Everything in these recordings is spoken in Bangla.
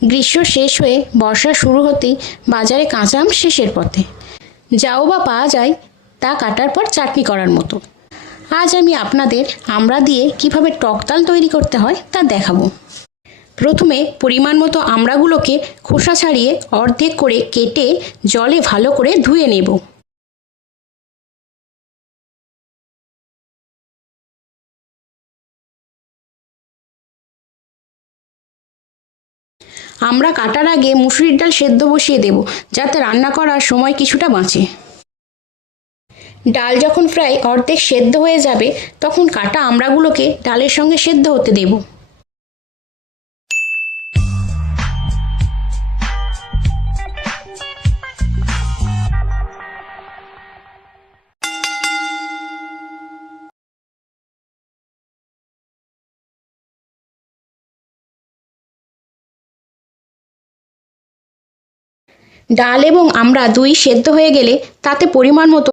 গ্রীষ্ম শেষ হয়ে বর্ষা শুরু হতেই বাজারে কাঁচা আম শেষের পথে। যাও বা পাওয়া যায় তা কাটার পর চাটনি করার মতো। আজ আমি আপনাদের আমড়া দিয়ে কিভাবে টকতাল তৈরি করতে হয় তা দেখাবো। প্রথমে পরিমাণ মতো আমড়াগুলোকে খোসা ছাড়িয়ে অর্ধেক করে কেটে জলে ভালো করে ধুয়ে নেব। আমড়া কাটার আগে মুসুরির ডাল সেদ্ধ বসিয়ে দেব, যাতে রান্না করার সময় কিছুটা বাঁচে। ডাল যখন প্রায় অর্ধেক সেদ্ধ হয়ে যাবে তখন কাটা আমড়াগুলোকে ডালের সঙ্গে সেদ্ধ হতে দেব। ডাল এবং আমড়া দুই সেদ্ধ হয়ে গেলে তাতে পরিমাণ মতো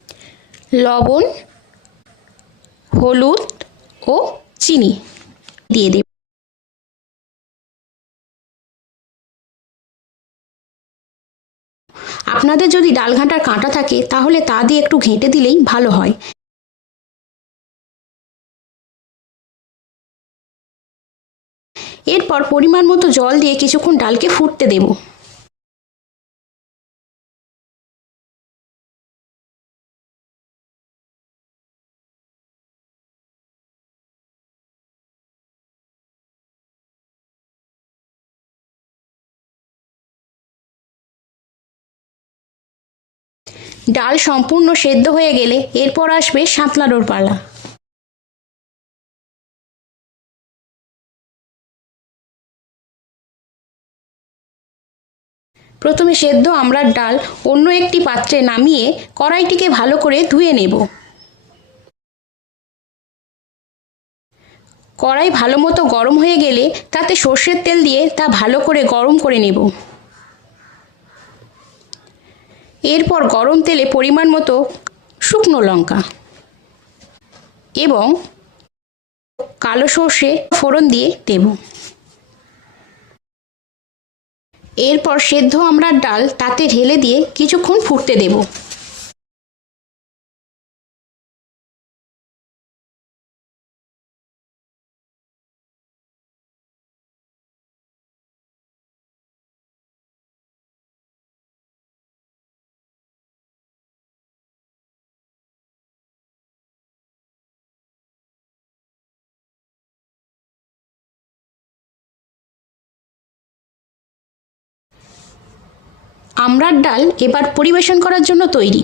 লবণ, হলুদ ও চিনি দিয়ে দেব। আপনাদের যদি ডাল ঘাঁটার কাঁটা থাকে তাহলে তা দিয়ে একটু ঘেঁটে দিলেই ভালো হয়। এরপর পরিমাণ মতো জল দিয়ে কিছুক্ষণ ডালকে ফুটতে দেব। ডাল সম্পূর্ণ সেদ্ধ হয়ে গেলে এরপর আসবে সাঁতলানোর পালা। প্রথমে সেদ্ধ আমড়ার ডাল অন্য একটি পাত্রে নামিয়ে কড়াইটিকে ভালো করে ধুয়ে নেব। কড়াই ভালো মতো গরম হয়ে গেলে তাতে সর্ষের তেল দিয়ে তা ভালো করে গরম করে নেব। এরপর গরম তেলে পরিমাণ মতো শুকনো লঙ্কা এবং কালো সর্ষে ফোড়ন দিয়ে দেব। এরপর সেদ্ধ আমড়ার ডাল তাতে ঢেলে দিয়ে কিছুক্ষণ ফুটতে দেব। আমড়ার ডাল এবার পরিবেশন করার জন্য তৈরি।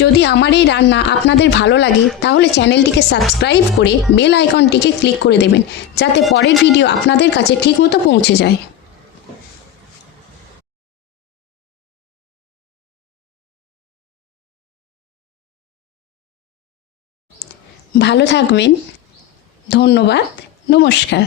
যদি আমার এই রান্না আপনাদের ভালো লাগে তাহলে চ্যানেলটিকে সাবস্ক্রাইব করে বেল আইকনটিকে ক্লিক করে দেবেন, যাতে পরের ভিডিও আপনাদের কাছে ঠিকমতো পৌঁছে যায়। ভালো থাকবেন। ধন্যবাদ। নমস্কার।